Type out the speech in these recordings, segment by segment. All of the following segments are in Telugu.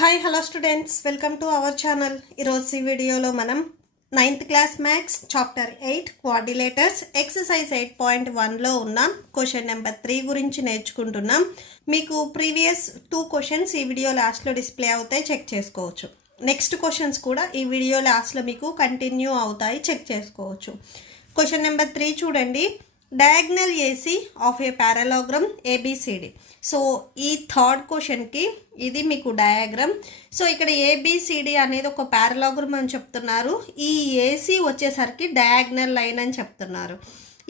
Hi hello students, welcome to our channel. ఈరోజు ఈ వీడియోలో మనం 9th class maths chapter 8 quadrilaterals exercise 8.1లో ఉన్న క్వశ్చన్ నెంబర్ 3 గురించి నేర్చుకుంటున్నాం. మీకు ప్రీవియస్ 2 క్వశ్చన్స్ ఈ వీడియో లాస్ట్లో డిస్ప్లే అవుతాయి, చెక్ చేసుకోవచ్చు. నెక్స్ట్ క్వశ్చన్స్ కూడా ఈ వీడియో లాస్ట్లో మీకు కంటిన్యూ అవుతాయి, చెక్ చేసుకోవచ్చు. క్వశ్చన్ నెంబర్ 3 చూడండి. Diagonal AC of A పారాలోగ్రామ్ A B C D. So ఈ థర్డ్ క్వశ్చన్కి ఇది మీకు డయాగ్రామ్. సో ఇక్కడ ఏబిసిడి అనేది ఒక పారాలోగ్రామ్ అని చెప్తున్నారు. ఈ ఏసీ వచ్చేసరికి డయాగ్నల్ లైన్ అని చెప్తున్నారు.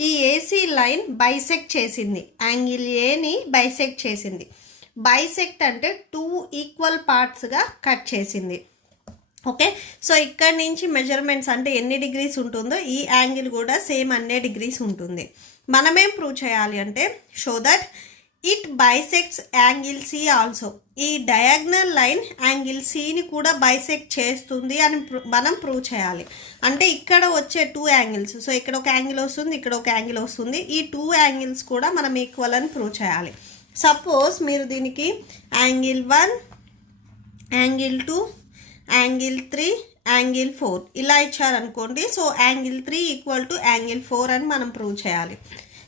ఈ ఏసీ లైన్ బైసెక్ట్ చేసింది, యాంగిల్ ఏని బైసెక్ట్ చేసింది. బైసెక్ట్ అంటే 2 ఈక్వల్ పార్ట్స్గా కట్ చేసింది. ఓకే, సో ఇక్కడ నుంచి మెజర్మెంట్స్ అంటే ఎన్ని డిగ్రీస్ ఉంటుందో ఈ యాంగిల్ కూడా సేమ్ అన్నే డిగ్రీస్ ఉంటుంది. మనమేం ప్రూవ్ చేయాలి అంటే show that it bisects angle C also. ఈ డయాగ్నల్ లైన్ యాంగిల్ సిని కూడా బైసెక్ట్ చేస్తుంది అని మనం ప్రూవ్ చేయాలి. అంటే ఇక్కడ వచ్చే 2 యాంగిల్స్, సో ఇక్కడ ఒక యాంగిల్ వస్తుంది, ఇక్కడ ఒక యాంగిల్ వస్తుంది, ఈ 2 యాంగిల్స్ కూడా మనం ఈక్వల్ అని ప్రూవ్ చేయాలి. సపోజ్ మీరు దీనికి యాంగిల్ 1, యాంగిల్ 2, యాంగిల్ 3, యాంగిల్ 4 ఇలా ఇచ్చారనుకోండి. So angle 3 equal to angle 4 అని మనం ప్రూవ్ చేయాలి.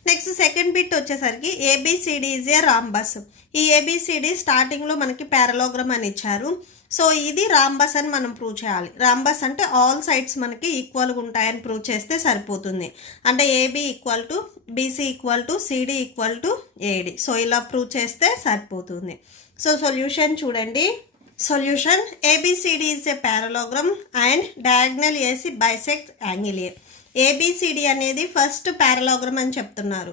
నెక్స్ట్ సెకండ్ బిట్ వచ్చేసరికి ఏబిసిడి ఈజ్ ఏ రాంబస్. ఈ ఏబిసిడి స్టార్టింగ్లో మనకి పారాలోగ్రామ్ అని ఇచ్చారు. సో ఇది రాంబస్ అని మనం ప్రూవ్ చేయాలి. రాంబస్ అంటే ఆల్ సైడ్స్ మనకి ఈక్వల్గా ఉంటాయని ప్రూవ్ చేస్తే సరిపోతుంది. అంటే AB equal to BC equal to CD equal to AD. So ఇలా ప్రూవ్ చేస్తే సరిపోతుంది. సో సొల్యూషన్ చూడండి. Solution: ABCD is a parallelogram and diagonal AC bisects angle A. ABCD అనేది ఫస్ట్ పారాలోగ్రామ్ అని చెప్తున్నారు.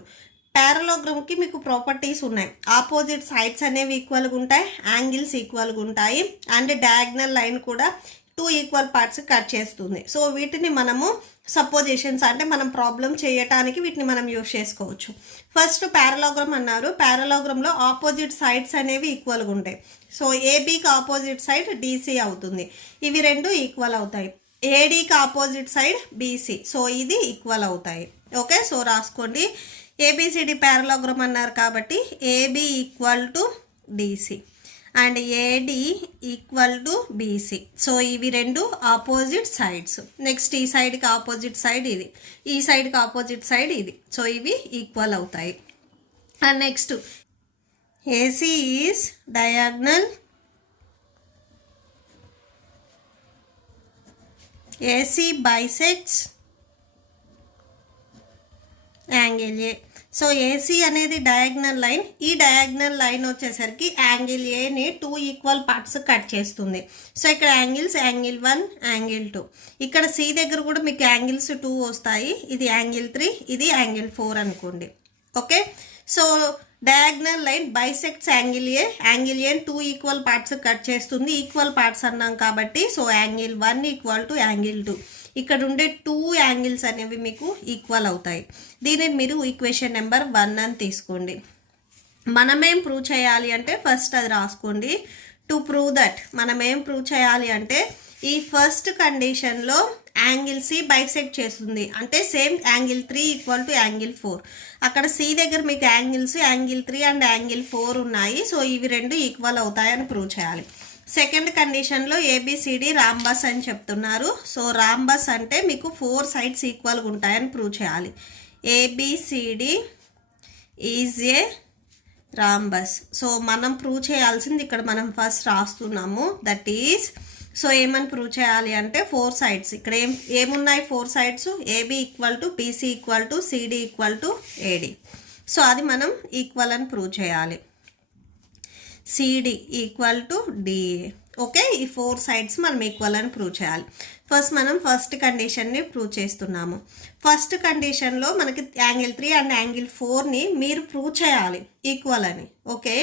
పారాలోగ్రామ్కి మీకు ప్రాపర్టీస్ ఉన్నాయి. ఆపోజిట్ సైడ్స్ అనేవి ఈక్వల్గా ఉంటాయి, యాంగిల్స్ ఈక్వల్గా ఉంటాయి, అండ్ డయాగ్నల్ లైన్ కూడా 2 ఈక్వల్ పార్ట్స్ కట్ చేస్తుంది. సో వీటిని మనము సపోజిషన్స్ అంటే మనం ప్రాబ్లం చేయటానికి వీటిని మనం యూజ్ చేసుకోవచ్చు. ఫస్ట్ పారాలోగ్రామ్ అన్నారు. పారాలోగ్రామ్లో ఆపోజిట్ సైడ్స్ అనేవి ఈక్వల్గా ఉంటాయి. సో ఏబీకి ఆపోజిట్ సైడ్ డీసీ అవుతుంది. ఇవి రెండు ఈక్వల్ అవుతాయి. ఏడీకి ఆపోజిట్ సైడ్ బీసీ. సో ఇది ఈక్వల్ అవుతాయి. ఓకే, సో రాసుకోండి. ఏబిసిడి పారాలోగ్రామ్ అన్నారు కాబట్టి AB equal to DC and AD equal to BC. So ఇవి రెండు ఆపోజిట్ సైడ్స్. నెక్స్ట్ ఈ సైడ్కి ఆపోజిట్ సైడ్ ఇది, ఈ సైడ్కి ఆపోజిట్ సైడ్ ఇది. సో ఇవి ఈక్వల్ అవుతాయి. And next AC is diagonal. AC bisects angle A. So AC అనేది డయాగ్నల్ లైన్. ఈ డయాగ్నల్ లైన్ వచ్చేసరికి యాంగిల్ ఏని 2 ఈక్వల్ పార్ట్స్ కట్ చేస్తుంది. సో ఇక్కడ యాంగిల్స్ యాంగిల్ 1, యాంగిల్ 2. ఇక్కడ సి దగ్గర కూడా మీకు యాంగిల్స్ 2 వస్తాయి. ఇది యాంగిల్ 3, ఇది యాంగిల్ 4 అనుకోండి. Okay, so diagonal line bisects angle A. Angle A 2 equal parts cut చేస్తుంది. ఈక్వల్ పార్ట్స్ అన్నాం కాబట్టి so angle 1 equal to angle 2. ఇక్కడ ఉండే 2 యాంగిల్స్ అనేవి మీకు ఈక్వల్ అవుతాయి. దీనిని మీరు ఈక్వేషన్ నెంబర్ 1 అని తీసుకోండి. మనమేం ప్రూవ్ చేయాలి అంటే ఫస్ట్ అది రాసుకోండి. టు ప్రూవ్ దట్ మనమేం ప్రూవ్ చేయాలి అంటే ఈ ఫస్ట్ కండిషన్లో యాంగిల్ సి బైసెక్ట్ చేస్తుంది. అంటే same angle 3 equal to angle 4. అక్కడ సి దగ్గర మీకు యాంగిల్స్ యాంగిల్ 3 అండ్ యాంగిల్ 4 ఉన్నాయి. సో ఇవి రెండు ఈక్వల్ అవుతాయని ప్రూవ్ చేయాలి. సెకండ్ కండిషన్లో ఏబిసిడి రాంబస్ అని చెప్తున్నారు. సో రాంబస్ అంటే మీకు 4 సైడ్స్ ఈక్వల్గా ఉంటాయని ప్రూవ్ చేయాలి. ABCD is a rhombus. So మనం ప్రూవ్ చేయాల్సింది ఇక్కడ మనం ఫస్ట్ రాస్తున్నాము. దట్ ఈజ్ సో ఏమని ప్రూవ్ చేయాలి అంటే 4 సైడ్స్. ఇక్కడ ఏమున్నాయి 4 sides? AB equal to BC equal to CD equal to AD. So అది మనం ఈక్వల్ అని ప్రూవ్ చేయాలి. CD equal to DA. Okay, ఈ 4 సైడ్స్ మనం ఈక్వల్ అని ప్రూవ్ చేయాలి. మనం ఫస్ట్ కండిషన్ని ప్రూవ్ చేస్తున్నాము. ఫస్ట్ కండిషన్లో మనకి యాంగిల్ 3 అండ్ యాంగిల్ 4ని మీరు ప్రూవ్ చేయాలి ఈక్వల్ అని. ఓకే,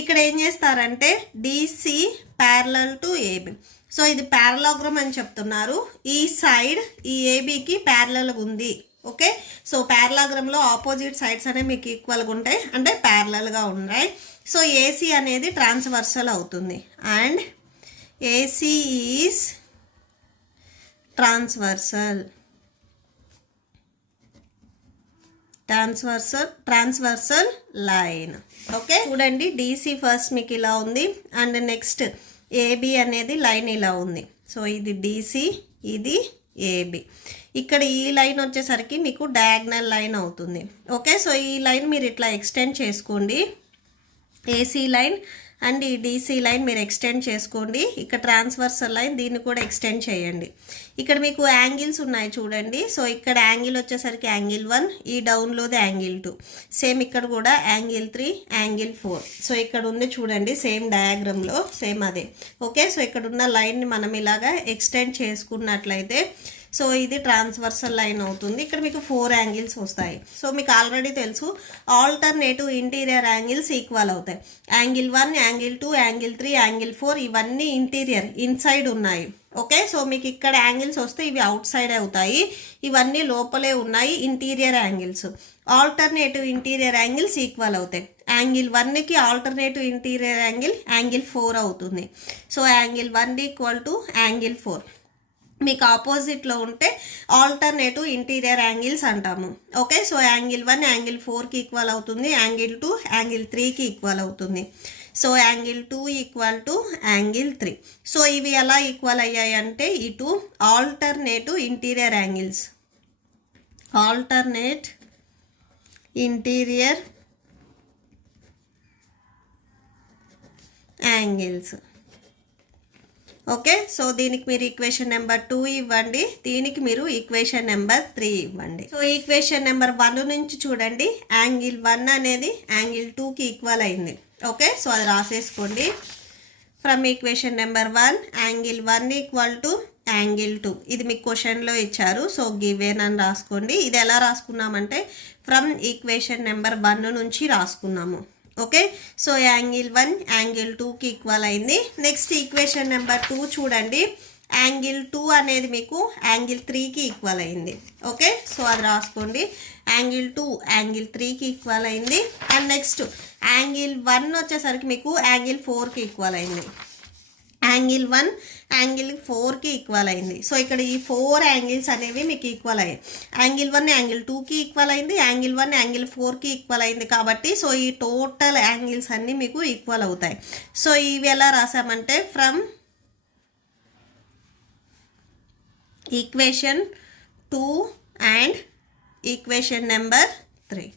ఇక్కడ ఏం చేస్తారంటే DC parallel to AB. So ఇది పారాలోగ్రామ్ అని చెప్తున్నారు. ఈ సైడ్ ఈ ఏబికి ప్యారలల్గా ఉంది. ఓకే, సో పారాలోగ్రామ్లో ఆపోజిట్ సైడ్స్ అనేవి మీకు ఈక్వల్గా ఉంటాయి, అంటే ప్యారలల్గా ఉన్నాయి. సో ఏసీ అనేది ట్రాన్స్వర్సల్ అవుతుంది and AC is transversal. Transversal line. Okay, చూడండి DC ఫస్ట్ మీకు ఇలా ఉంది అండ్ నెక్స్ట్ ఏబి అనేది లైన్ ఇలా ఉంది. సో ఇది డిసి, ఇది ఏబి. ఇక్కడ ఈ లైన్ వచ్చేసరికి మీకు డయాగ్నల్ లైన్ అవుతుంది. ఓకే, సో ఈ లైన్ మీరు ఇట్లా ఎక్స్టెండ్ చేసుకోండి. ఏసీ లైన్ అండ్ ఈ డీసీ లైన్ మీరు ఎక్స్టెండ్ చేసుకోండి. ఇక్కడ ట్రాన్స్వర్సల్ లైన్ దీన్ని కూడా ఎక్స్టెండ్ చేయండి. ఇక్కడ మీకు యాంగిల్స్ ఉన్నాయి చూడండి. సో ఇక్కడ యాంగిల్ వచ్చేసరికి యాంగిల్ 1, ఈ డౌన్లోది యాంగిల్ 2. సేమ్ ఇక్కడ కూడా యాంగిల్ 3, యాంగిల్ 4. సో ఇక్కడ ఉంది చూడండి, సేమ్ డయాగ్రామ్లో సేమ్ అదే. ఓకే, సో ఇక్కడ ఉన్న లైన్ని మనం ఇలాగా ఎక్స్టెండ్ చేసుకున్నట్లయితే సో ఇది ట్రాన్స్వర్సల్ లైన్ అవుతుంది. ఇక్కడ మీకు 4 యాంగిల్స్ వస్తాయి. సో మీకు ఆల్రెడీ తెలుసు ఆల్టర్నేటివ్ ఇంటీరియర్ యాంగిల్స్ ఈక్వల్ అవుతాయి. యాంగిల్ 1, యాంగిల్ 2, యాంగిల్ 3, యాంగిల్ 4 ఇవన్నీ ఇంటీరియర్ ఇన్సైడ్ ఉన్నాయి. ఓకే, సో మీకు ఇక్కడ యాంగిల్స్ వస్తే ఇవి అవుట్ సైడ్ అవుతాయి, ఇవన్నీ లోపలే ఉన్నాయి interior angles. Alternative interior angles equal అవుతాయి. యాంగిల్ 1కి ఆల్టర్నేటివ్ ఇంటీరియర్ యాంగిల్ యాంగిల్ 4 అవుతుంది. So angle 1 equal to angle 4. మీకు ఆపోజిట్లో ఉంటే ఆల్టర్నేటివ్ ఇంటీరియర్ యాంగిల్స్ అంటాము. ఓకే, సో యాంగిల్ 1 యాంగిల్ 4కి ఈక్వల్ అవుతుంది, యాంగిల్ 2 యాంగిల్ 3కి ఈక్వల్ అవుతుంది. So angle 2 equal to angle 3. So ఇవి ఎలా ఈక్వల్ అయ్యాయి అంటే ఇటు alternative interior angles, alternate interior angles. Okay, so దీనికి మీరు ఈక్వేషన్ నెంబర్ 2 ఇవ్వండి, దీనికి మీరు ఈక్వేషన్ నెంబర్ 3 ఇవ్వండి. సో ఈక్వేషన్ నెంబర్ 1 నుంచి చూడండి, యాంగిల్ 1 అనేది యాంగిల్ 2కి ఈక్వల్ అయింది. ఓకే, సో అది రాసేసుకోండి. From equation number 1 angle 1 equal to angle 2. ఇది మీకు క్వశ్చన్లో ఇచ్చారు, సో గివెన్ అని రాసుకోండి. ఇది ఎలా రాసుకున్నామంటే ఫ్రమ్ ఈక్వేషన్ నెంబర్ 1 నుంచి రాసుకున్నాము. ఓకే, సో యాంగిల్ 1 యాంగిల్ 2కి ఈక్వల్ అయింది. నెక్స్ట్ ఈక్వేషన్ నెంబర్ 2 చూడండి, యాంగిల్ 2 అనేది మీకు యాంగిల్ 3కి ఈక్వల్ అయింది. ఓకే, సో అది రాసుకోండి. యాంగిల్ 2 యాంగిల్ 3కి ఈక్వల్ అయింది. అండ్ నెక్స్ట్ యాంగిల్ 1 వచ్చేసరికి మీకు యాంగిల్ 4కి ఈక్వల్ అయింది. యాంగిల్ 1 యాంగిల్ 4కి ఈక్వల్ అయింది. సో ఇక్కడ ఈ 4 యాంగిల్స్ అనేవి మీకు ఈక్వల్ అయ్యాయి. యాంగిల్ 1 యాంగిల్ 2కి ఈక్వల్ అయింది, యాంగిల్ 1 యాంగిల్ 4కి ఈక్వల్ అయింది. కాబట్టి సో ఈ టోటల్ యాంగిల్స్ అన్నీ మీకు ఈక్వల్ అవుతాయి. సో ఇవి ఎలా రాసామంటే from equation 2 and equation number 3.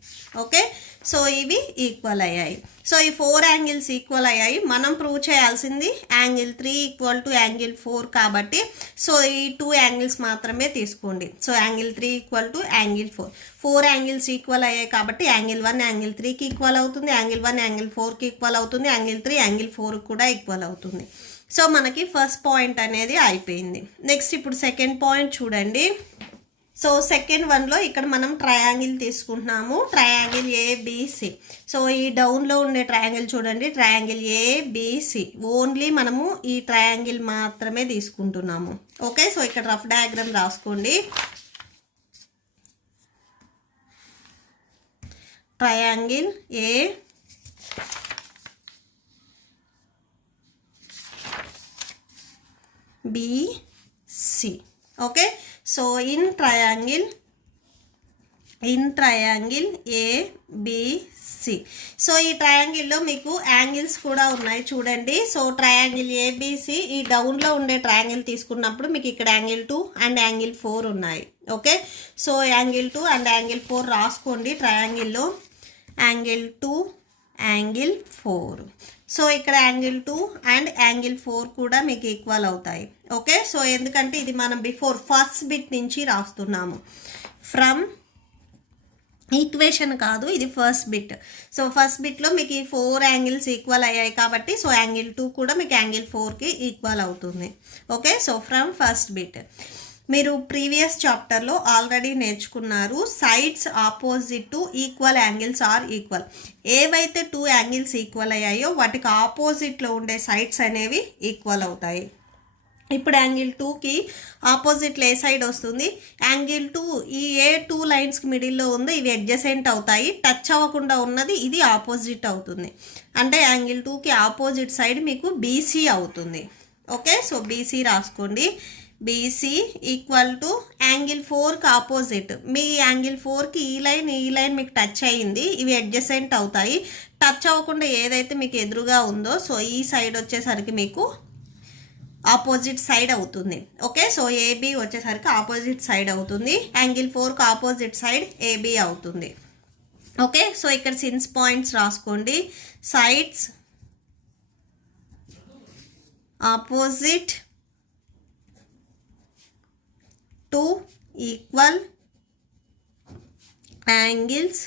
Okay, so ఇవి ఈక్వల్ అయ్యాయి. సో ఈ 4 యాంగిల్స్ ఈక్వల్ అయ్యాయి. మనం ప్రూవ్ చేయాల్సింది యాంగిల్ 3 ఈక్వల్ టు యాంగిల్ 4 కాబట్టి సో ఈ 2 యాంగిల్స్ మాత్రమే తీసుకోండి. So angle 3 equal to angle 4. 4 angles equal అయ్యాయి కాబట్టి యాంగిల్ 1 యాంగిల్ 3కి ఈక్వల్ అవుతుంది, యాంగిల్ 1 యాంగిల్ 4కి ఈక్వల్ అవుతుంది, యాంగిల్ 3 యాంగిల్ 4కి కూడా ఈక్వల్ అవుతుంది. సో మనకి ఫస్ట్ పాయింట్ అనేది అయిపోయింది. నెక్స్ట్ ఇప్పుడు సెకండ్ పాయింట్ చూడండి. సో సెకండ్ వన్లో ఇక్కడ మనం ట్రయాంగిల్ తీసుకుంటున్నాము, ట్రయాంగిల్ ఏబిసి. సో ఈ డౌన్లో ఉండే ట్రయాంగిల్ చూడండి, ట్రయాంగిల్ ఏబిసి. ఓన్లీ మనము ఈ ట్రయాంగిల్ మాత్రమే తీసుకుంటున్నాము. ఓకే, సో ఇక్కడ రఫ్ డయాగ్రామ్ రాసుకోండి. Triangle ABC. Okay, so in triangle ABC. So ఈ ట్రయాంగిల్లో మీకు యాంగిల్స్ కూడా ఉన్నాయి చూడండి. సో ట్రయాంగిల్ ఏబిసి ఈ డౌన్లో ఉండే ట్రయాంగిల్ తీసుకున్నప్పుడు మీకు ఇక్కడ యాంగిల్ 2 అండ్ యాంగిల్ 4 ఉన్నాయి. Okay, so angle 2 and angle 4 రాసుకోండి. ట్రయాంగిల్లో యాంగిల్ 2 యాంగిల్ 4. సో ఇక్కడ యాంగిల్ 2 అండ్ యాంగిల్ 4 కూడా మీకు ఈక్వల్ అవుతాయి. ఓకే, సో ఎందుకంటే ఇది మనం బిఫోర్ ఫస్ట్ బిట్ నుంచి రాస్తున్నాము. ఫ్రమ్ ఈక్వేషన్ కాదు, ఇది ఫస్ట్ బిట్. సో ఫస్ట్ బిట్లో మీకు ఈ 4 యాంగిల్స్ ఈక్వల్ అయ్యాయి కాబట్టి సో యాంగిల్ 2 కూడా మీకు యాంగిల్ 4కి ఈక్వల్ అవుతుంది. Okay, so from first bit. మీరు ప్రీవియస్ చాప్టర్లో ఆల్రెడీ నేర్చుకున్నారు, sides opposite to equal angles are equal. ఏవైతే 2 యాంగిల్స్ ఈక్వల్ అయ్యాయో వాటికి ఆపోజిట్లో ఉండే సైడ్స్ అనేవి ఈక్వల్ అవుతాయి. ఇప్పుడు యాంగిల్ 2కి ఆపోజిట్లో ఏ సైడ్ వస్తుంది, యాంగిల్ 2 ఈ ఏ 2 లైన్స్కి మిడిల్లో ఉందో ఇవి అడ్జసెంట్ అవుతాయి, టచ్ అవ్వకుండా ఉన్నది ఇది ఆపోజిట్ అవుతుంది. అంటే యాంగిల్ 2కి ఆపోజిట్ సైడ్ మీకు బీసీ అవుతుంది. ఓకే, సో బీసీ రాసుకోండి. బీసీ ఈక్వల్ టు యాంగిల్ 4కి ఆపోజిట్. మీ యాంగిల్ 4కి ఈ లైన్ మీకు టచ్ అయ్యింది, ఇవి అడ్జసెంట్ అవుతాయి. టచ్ అవ్వకుండా ఏదైతే మీకు ఎదురుగా ఉందో సో ఈ సైడ్ వచ్చేసరికి మీకు ఆపోజిట్ సైడ్ అవుతుంది. ఓకే, సో ఏబి వచ్చేసరికి ఆపోజిట్ సైడ్ అవుతుంది. యాంగిల్ 4కి ఆపోజిట్ సైడ్ ఏబి అవుతుంది. ఓకే, సో ఇక్కడ సిన్స్ పాయింట్స్ రాసుకోండి. Sides opposite to equal angles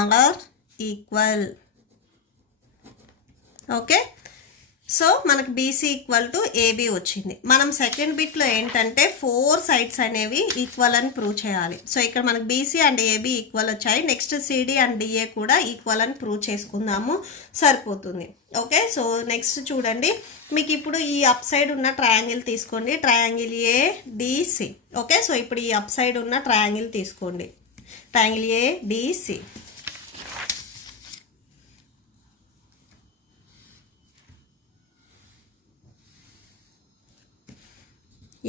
are equal. Okay, so మనకు బీసీ ఈక్వల్ టు ఏబి వచ్చింది. మనం సెకండ్ బిట్లో ఏంటంటే 4 సైడ్స్ అనేవి ఈక్వల్ అని ప్రూవ్ చేయాలి. సో ఇక్కడ మనకు బీసీ అండ్ ఏబి ఈక్వల్ వచ్చాయి. నెక్స్ట్ సిడి అండ్ డిఏ కూడా ఈక్వల్ అని ప్రూవ్ చేసుకుందాము, సరిపోతుంది. ఓకే, సో నెక్స్ట్ చూడండి, మీకు ఇప్పుడు ఈ అప్ సైడ్ ఉన్న ట్రయాంగిల్ తీసుకోండి, ట్రయాంగిల్ ఏడిసి. ఓకే, సో ఇప్పుడు ఈ అప్ సైడ్ ఉన్న ట్రయాంగిల్ తీసుకోండి, ట్రయాంగిల్ ఏడిసి.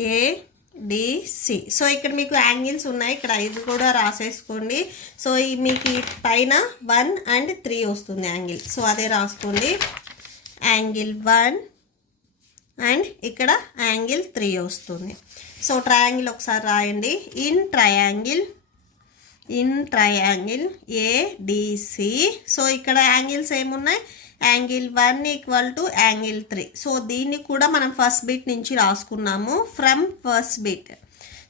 ఏడిసి. సో ఇక్కడ మీకు యాంగిల్స్ ఉన్నాయి, ఇక్కడ 5 కూడా రాసేసుకోండి. సో మీకు పైన 1 and 3 వస్తుంది యాంగిల్, సో అదే రాసుకోండి. యాంగిల్ 1 అండ్ ఇక్కడ యాంగిల్ 3 వస్తుంది. సో ట్రయాంగిల్ ఒకసారి రాయండి. In triangle ADC. సో ఇక్కడ యాంగిల్స్ ఏమున్నాయి, angle 1 equal to angle 3. So దీన్ని కూడా మనం ఫస్ట్ బిట్ నుంచి రాసుకున్నాము, from first bit.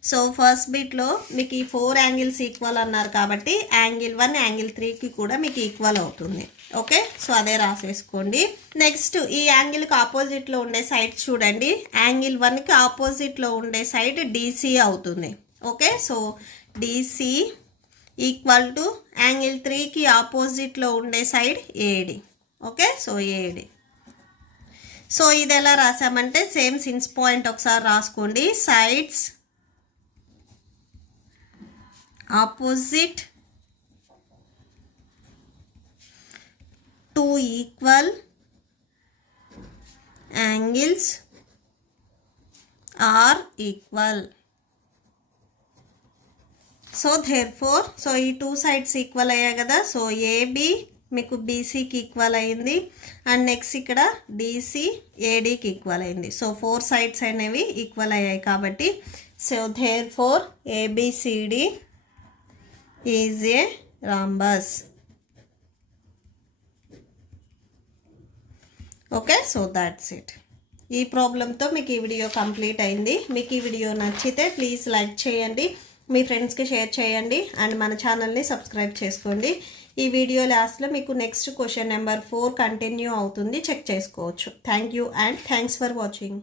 So first బిట్లో మీకు ఈ 4 యాంగిల్స్ ఈక్వల్ అన్నారు కాబట్టి యాంగిల్ 1 యాంగిల్ 3కి కూడా మీకు ఈక్వల్ అవుతుంది. ఓకే, సో అదే రాసేసుకోండి. నెక్స్ట్ ఈ యాంగిల్కి ఆపోజిట్లో ఉండే సైడ్ చూడండి, యాంగిల్ 1కి ఆపోజిట్లో ఉండే సైడ్ డిసి అవుతుంది. Okay, so DC equal to angle 3కి ఆపోజిట్లో ఉండే side AD. Okay, so AD. So ఇది ఎలా రాసామంటే సేమ్ సిన్స్ పాయింట్ ఒకసారి రాసుకోండి. Sides opposite to equal angles are equal. So therefore, so ఈ 2 సైడ్స్ ఈక్వల్ అయ్యాయి కదా. సో ఏబి మీకు బీసీకి ఈక్వల్ అయింది అండ్ నెక్స్ట్ ఇక్కడ డిసి ఏడీకి ఈక్వల్ అయింది. సో 4 సైడ్స్ అనేవి ఈక్వల్ అయ్యాయి కాబట్టి so therefore A B C D is a rhombus. Okay, so that's it. ఈ ప్రాబ్లంతో మీకు ఈ వీడియో కంప్లీట్ అయింది. మీకు ఈ వీడియో నచ్చితే ప్లీజ్ లైక్ చేయండి, మీ ఫ్రెండ్స్కి షేర్ చేయండి అండ్ మన ఛానల్ని సబ్స్క్రైబ్ చేసుకోండి. ఈ వీడియో లాస్ట్లో మీకు నెక్స్ట్ క్వశ్చన్ నెంబర్ 4 కంటిన్యూ అవుతుంది, చెక్ చేసుకోవచ్చు. Thank you and thanks for watching.